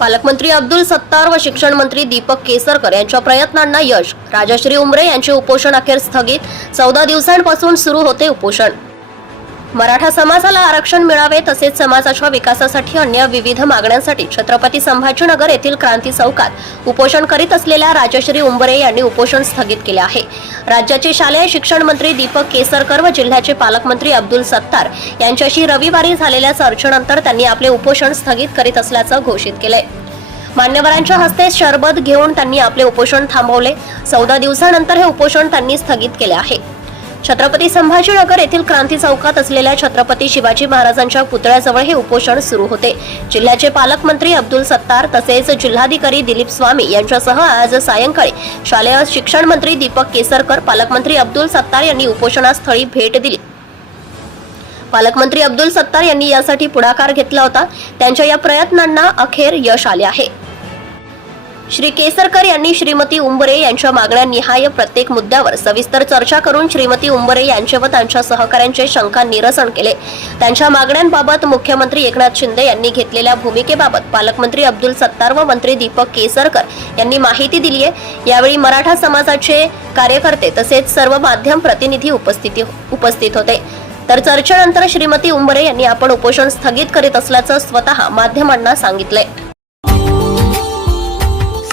पालकमंत्री अब्दुल सत्तार व शिक्षण मंत्री दीपक केसरकर यांच्या प्रयत्नांना यश. राजश्री उमरे यांचे उपोषण अखेर स्थगित. चौदा दिवसांपासून सुरू होते उपोषण. मराठा समाजाला आरक्षण मिळावे तसेच समाजाच्या विकासासाठी अन्य विविध मागण्यांसाठी छत्रपती संभाजीनगर येथील क्रांती चौकात उपोषण करीत असलेल्या राजश्री उंबरे यांनी उपोषण स्थगित केले आहे. राज्याचे शालेय शिक्षण मंत्री दीपक केसरकर व जिल्ह्याचे पालकमंत्री अब्दुल सत्तार यांच्याशी रविवारी झालेल्या चर्चेनंतर त्यांनी आपले उपोषण स्थगित करीत असल्याचं घोषित केलंय. मान्यवरांच्या हस्ते शरबत घेऊन त्यांनी आपले उपोषण थांबवले. चौदा दिवसानंतर हे उपोषण त्यांनी स्थगित केले आहे. छत्रपती संभाजीनगर येथील क्रांती चौकात असलेल्या छत्रपती शिवाजी महाराजांच्या पुतळ्याजवळ हे उपोषण सुरू होते. जिल्ह्याचे पालकमंत्री अब्दुल सत्तार तसेच जिल्हाधिकारी दिलीप स्वामी यांच्यासह आज सायंकाळी शालेय शिक्षण मंत्री दीपक केसरकर पालकमंत्री अब्दुल सत्तार यांनी उपोषणास्थळी भेट दिली. पालकमंत्री अब्दुल सत्तार यांनी यासाठी पुढाकार घेतला होता. त्यांच्या या प्रयत्नांना अखेर यश आले आहे. श्री केसरकर यांनी श्रीमती उंबरे यांच्या मागण्या निहाय प्रत्येक मुद्द्यावर सविस्तर चर्चा करून श्रीमती उंबरे यांचे व त्यांच्या सहकाऱ्यांचे शंका निरसन केले. त्यांच्या मागण्यांबाबत मुख्यमंत्री एकनाथ शिंदे यांनी घेतलेल्या भूमिकेबाबत पालकमंत्री अब्दुल सत्तार व मंत्री दीपक केसरकर यांनी माहिती दिली आहे. यावेळी मराठा समाजाचे कार्यकर्ते तसेच सर्व माध्यम प्रतिनिधी उपस्थिती उपस्थित होते. तर चर्चेनंतर श्रीमती उंबरे यांनी आपण उपोषण स्थगित करीत असल्याचं स्वतः माध्यमांना सांगितलंय.